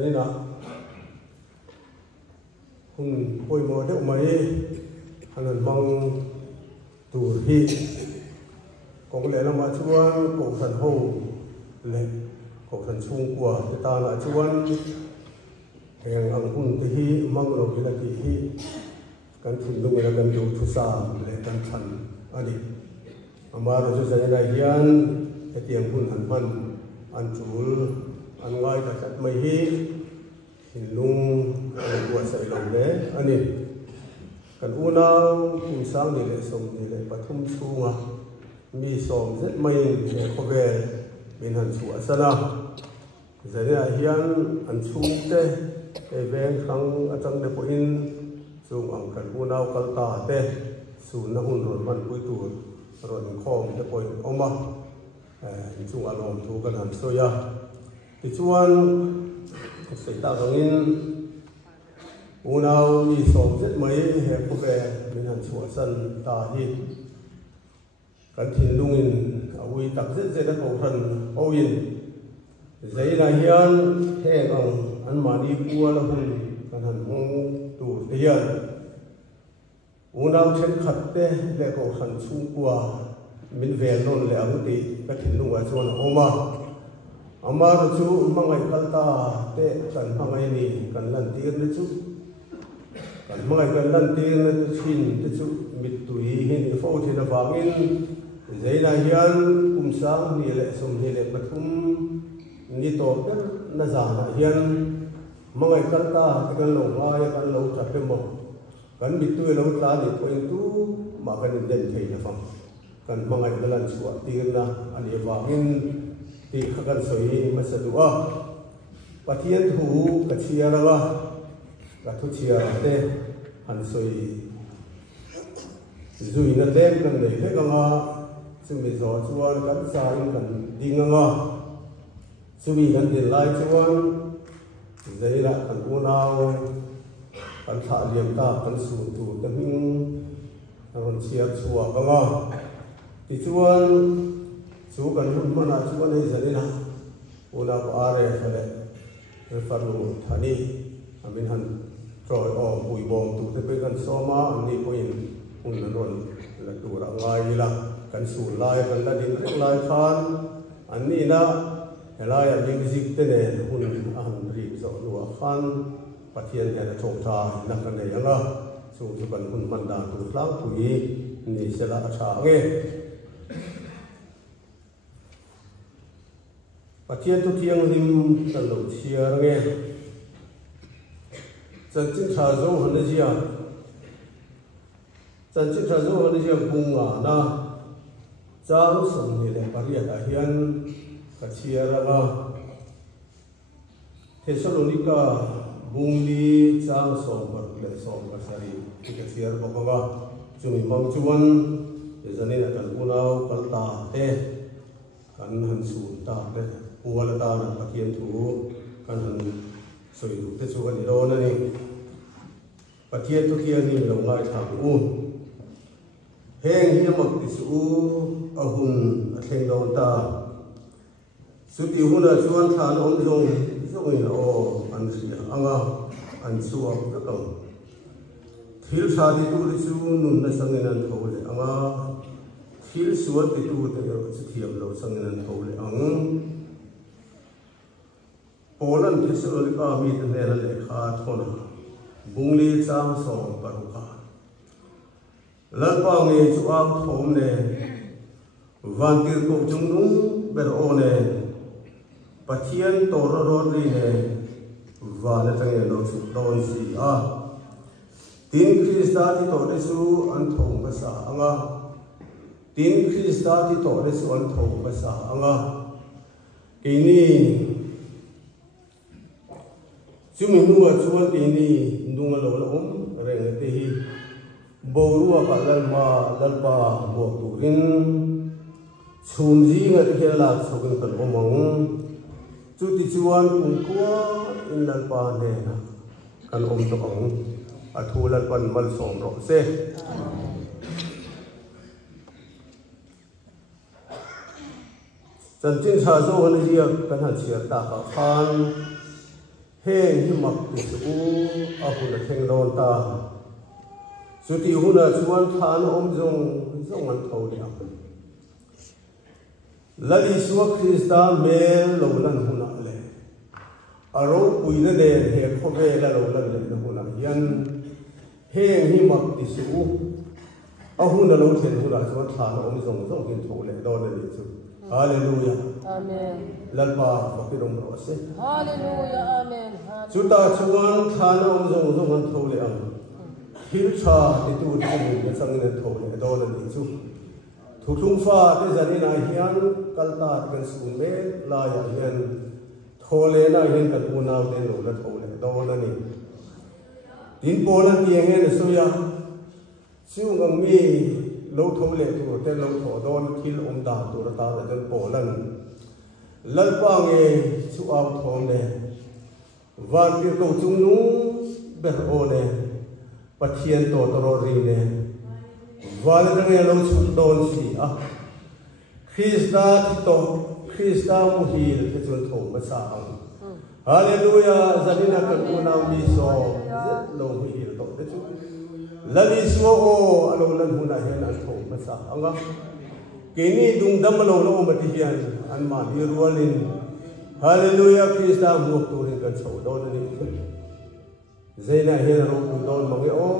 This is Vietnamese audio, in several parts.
nên là hun bồi mồ đeo mấy hắn mong tù hi cũng lẽ là mà chuan cổ thần hầu lệ cổ thần chung của ta là chuan hẹn ăn hun thì hi mong rồi là thì hi kan thun dung là kan du thu sa lệ kan thần ani mà rồi cho nên là hiền cái tiếng hun hẳn man ăn chul ăn ngay cả chất mấy hi hình lung của sợi lồng đấy ani kan unau kum sang ni le som ni le pathum chunga mi som zet mai le khobe min han chu asala zania hian an chung te e veng khang atang de po in chung ang kan unau kal ta te su na hun ron man pui tu ron khom te po oma chung alom thu kan han soya ti chuan sei ta rongin unau mi som zet mai he khobe min han chu asan ta hi kan thin lungin awi tak zet zet a ko than oin zaina hian heng an mani puala hun kan han hong tu te hian unau chen khat te le ko khan chung kwa min vel non le ang ti ka thin lunga chuan oma amar chu mangai kalta te kan mangai ni kan lan tir ni chu kan mangai kan lan tir na tu chin te chu mit tui hin fo thin a wangin zaina hian kumsang ni le som ni le pathum ni to te na za na hian mangai kalta te kan lo ngai kan lo chat le mo kan mit tui lo tla ni point tu ma kan den thei na fam kan mangai lan chu tir na ani wangin ti khagan soi masadua pathian thu kachia rawa ka thu chia te han soi zui na lek kan nei he kanga chumi zo chuan kan sai kan dinganga chumi kan din lai chuan zaira kan unau kan tha liam ta kan su tu ta hing kan chia chua kanga ti chuan chú cần hôn mana chú cần hay gì na, ula có are phải faru thani, amin han trôi bùi bom tụ thế bây gần soma anh đi coi hôn rồi là tụ ra ngay là cần sủ lai cần là đi rất lai khan anh đi na lai anh đi music thế này hôn anh đi rồi lúa khan phát hiện là trồng trà nằm cái này anh à chú cần hôn man đàn tụ láng tụi ni sẽ là trà nghe pathian tu thiang lim kan lo chia nge chan chin tha zo han zia chan chin tha zo han zia bung nga na chang som ni le paria da hian ka chia ra ga Thessalonica bung li chang som par le som ka sari ki ka chia ba ba chumi mang chuan zanin kan unau kal ta te kan han su ta le uala ta na pathian thu kan han soi tu te chu kan ro na ni pathian tu kia ni lo ngai tha u heng hi mak ti su a hun a thleng don ta su ti hun a chuan than om zong zong in o an si anga an chu a ka kam thil sa ti tu ri chu nun na sang in an tho le anga thil suat ti tu te chu thiam lo sang in an tho le ang Poland Thessalonica mi te ne la le kha thona bungli chang so paruka lan pa nge chu am thom ne van tir ko chung nung ber o ne pathian to ro ri ne va na tang lo chu don si a tin Krista ti to de su an thong ba sa anga tin Krista ti to de su an thong ba sa anga ini chumi nuwa chuan ti ni ndunga lo la reng te hi borua ka lalma lalpa bo turin chumji nga te la chokin kan omong chu ti chuan kun kwa in lalpa ne na kan om to ong a thu lalpan mal som ro se chan chin sa zo han ji kan ha chia ta ka khan heng hi mak ti su a huna theng don ta su ti huna chuan than om zong zong an tho le lali suwa Krista mel lo lan huna le aro puina ne he khove la lo lan le huna yan heng hi mak ti su a huna lo then huna chuan than om zong zong hin tho le don le chu hallelujah amen lalpa bakirong ro se hallelujah amen chuta chuan than om zong zong an tho le ang hil cha ti tu ti ni sang ne tho le don le chu thu thung fa te zanina hian kalta kan sun me la ya hian thole na hian kan unaw te lo la thole do na ni tin polan ti hen so ya chu ngam mi lo thole tu te lo tho don thil da tu ra ta la den polan lal pa nge chu aw thon le van ti ko chung nu ber o le pathian to ro ri ne vale tang lo chut don si a Krista to Krista mu hi ke chun tho ma sa hallelujah zanina kan una mi so lo hi to te chu lali so o alo lan huna hen an tho ma sa anga ke ni dung dam lo lo ma ti hian an ma ni rualin hallelujah Krista mu to rin kan so don ni zaina hen ro ku don ma ge o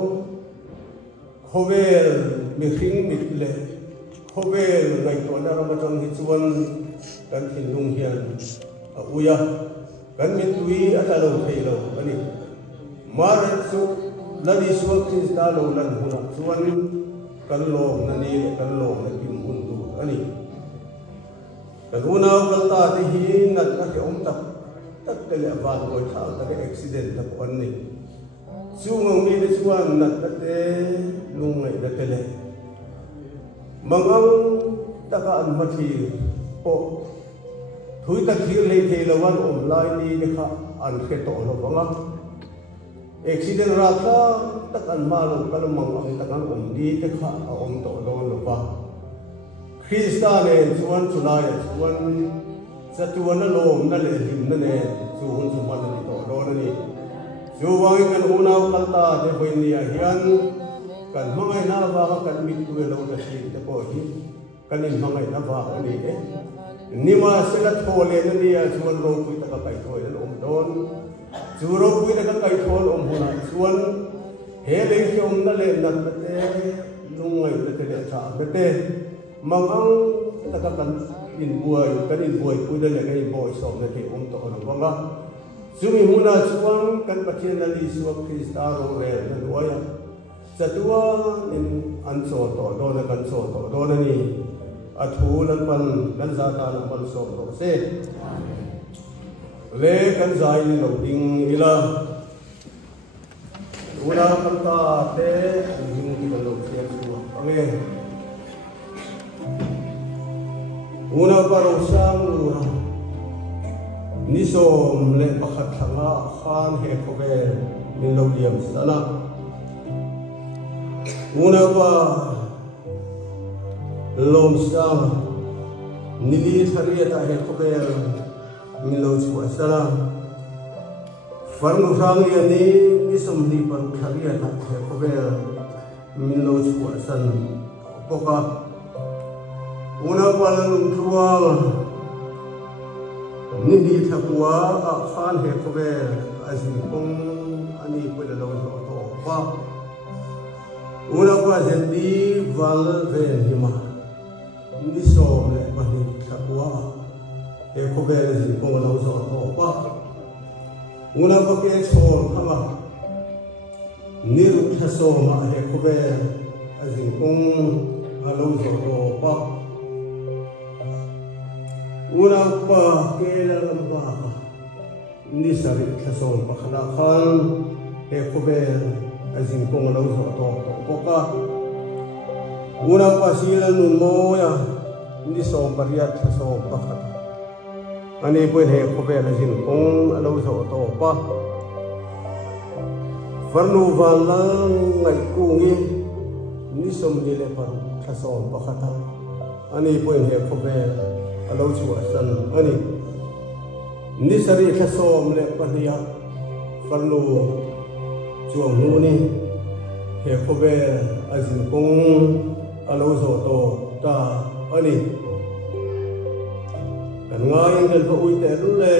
khovel mi khing mit le khovel ngai to na ra ma chang hi chuan kan thin lung hian a uya kan min tui ata lo thei lo ani mar su lali su Krista lo lan huna chuan kan lo na ni kan lo na kim hun tu ani kan una kal ta ti hi na ka ke om tak te le van ko tha ta ke accident ta ko ani Sungong mi de chuan nat te lung ngai da tele mangang taka an mathi po thui ta thir le the lawan om lai ni ne kha an khe to lo banga accident ra tha tak an ma lo kal mang ang tak an om ni te kha om to lo ba Krista ne chuan chula ya chuan sa chuan na lom na le him na ne chu hun chu man ni to lo ni Yo wang kan unaw kalta de hoinia hian kan mangai na wa kan mit tu lo na si te ko hi kan in mangai na wa ani e nima sela thole na nia chuan ro pui ta ka kai thoi an om don chu ro pui ta ka kai thol om huna chuan he le om na le na te lungai te le cha te mangang ta ka kan in buai pui da le ka in boi so na ke om to lo wanga Sumi huna chuan kan pathian ali suwa Krista ro re na duaya chatua in an so to do na kan so to do na ni athu lan pan kan za ta na pan so ro se le kan zai ni lo ding ila una kan ta te hing ki lo se suwa ame una paro sang lu Nisom le pakhat thanga khan he khovel min lo liam sana una ba lom sam nili thariya ta he khovel min lo chwa sana farnu sang ya ni nisom ni pan thariya ta he khovel min lo chwa san poka una ba lum thuwa Nindi thakwa a khan he khovel azin kong ani pula lo to pa una pa zendi wal ven hima ni so le pani thakwa he khovel azin kong lo to pa una pa ke chon khama ni ru thaso ma he khovel azin kong lo to pa Una pa kela lamba ni sari thason pa khana khan he khovel azin kong lo to poka una pa sila nun mo ya ni som pariat thason pa khata ani poi he khovel azin kong lo to pa farnu walang ngai kungi ni som ni le par thason pa khata ani poi he khovel alo chu san ani ni sari thasom le pahia farnu chuang nu ni he khobe azin kong alo zo to ta ani kan ngai kan fa ui te lu le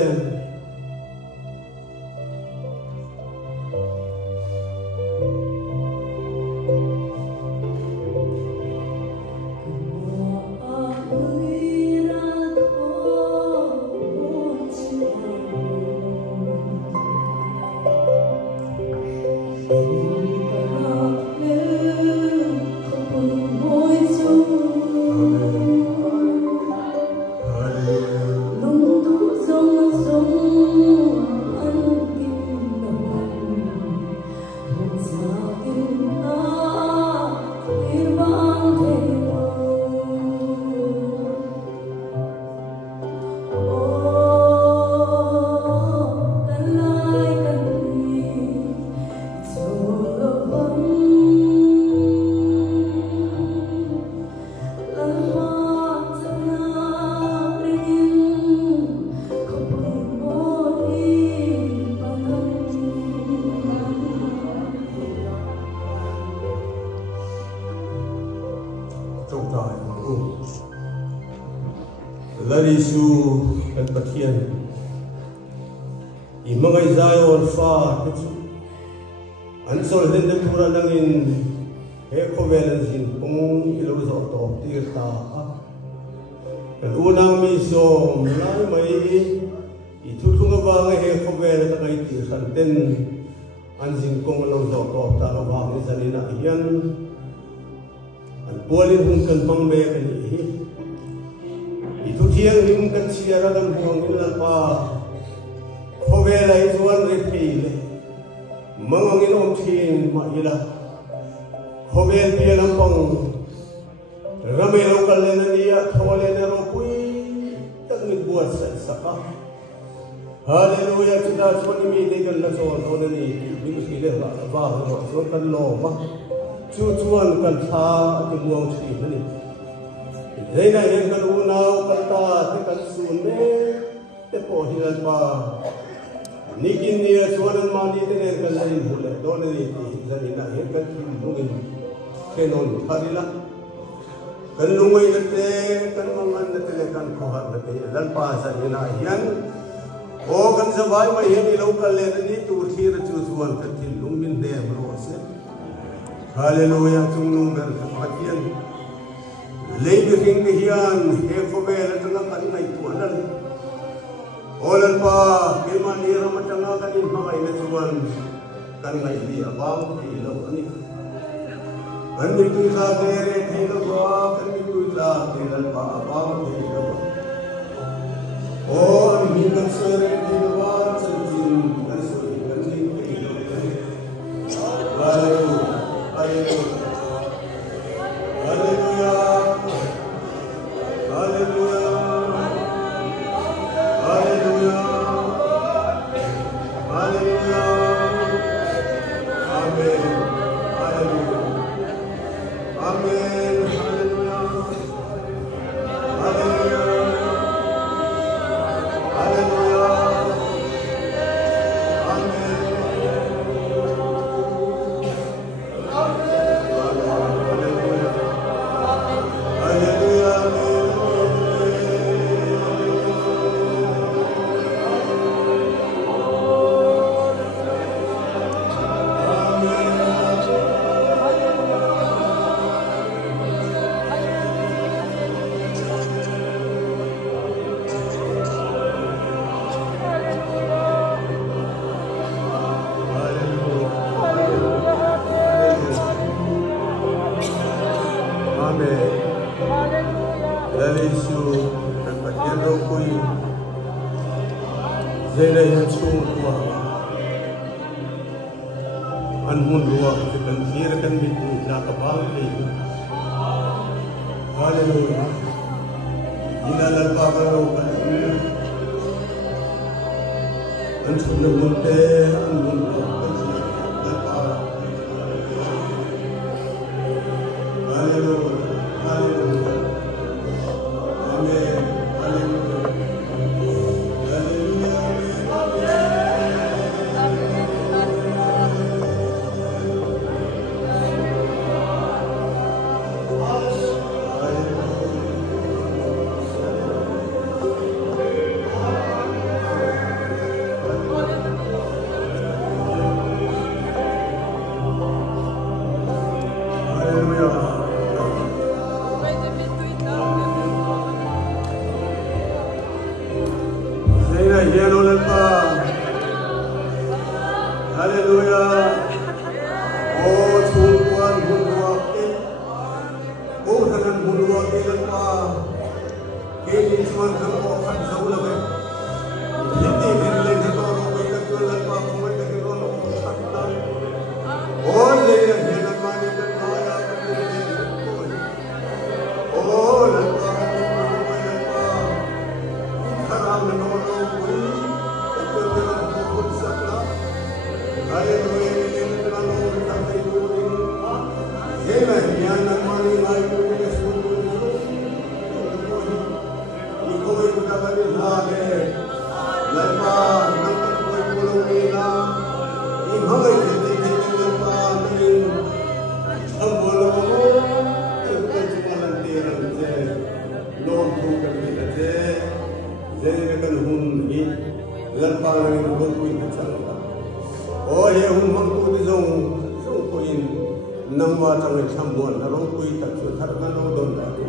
Larisu kan pathian I mangai zai or fa chu an sol den de pura langin he khovel jin pong ilo zo to tir ta kan unang mi so lai mai I thu thunga ba he khovel ta kai ti san den an jin kong lo zo to ta ba ni zanina hian an polin hun kan bang me kan hi Itu tiang lim kan siara kan buang ilan pa Hovela ituan repile Mangangin om tin ma ila Hovel pia lampang Ramai lokal lena dia Thole nero kui Tak ni buat saka Haleluya kita cuman ini dengan langsung Kona ni Ini le Bah Cuman kan lo mah Cuman kan tha Ati buang tin ni Zena yang kan unau kata tekan sunne tepo hilan pa nikin dia suanan mandi tener kan lain hule dona ni zanina yang kan lungin kenon harila kan lungai nete kan mangan nete kan kohat nete lan pa zanina yan o kan sabai mai yani lokal le ni tu thir chu suan kan tin lungmin de bro se haleluya tungung kan patian Lebi king hian he khovel atanga kan nai tuanan olan pa keman ira matanga kan in makai na tuan kan nai dia bang ti lo ani kan ni tu ka dere thi lo ba kan ni tu la telan pa bang ti lo o ni kan sere ti lo ba chan jin kan so kan ni ti lo haleluya haleluya Hallelujah. Ina lalpagaro kalim. Antum namunte anmunte lalpagaro. Hallelujah. Hallelujah. Amen. Hallelujah. Hallelujah. Hallelujah. Oh, Tuhan Munduake. Oh, Tuhan Munduake lempa. Kini cuma kamu akan jauh lebih. Hindi nilai negara kita lempa kumai kita kalau sakit. Oh, lepas dia lempa ni lempa ya kita. Oh, lempa ni lempa. Karam negara kui. Kita kita pun sakla. Ayat dua ini kalau kita itu ini. Hela dia lempa ni lagi kita semua. Ikoy kita balik lagi. Lempa nampak kui pulau ni lah. Imamai kita lempa ni. Ambola mo. Kita cuma nanti rantai. Lom tu kita je. Jadi kita hun ni. Lempa ni bukan kui kita. Oh ya hun mampu di zong kuin. Nama tangan sambuan. Kalau kui tak sudah terkenal don tak.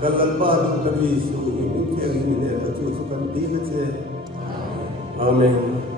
Kalau lempa tu terus ini mungkin ini tak cukup kan dia je. Amin.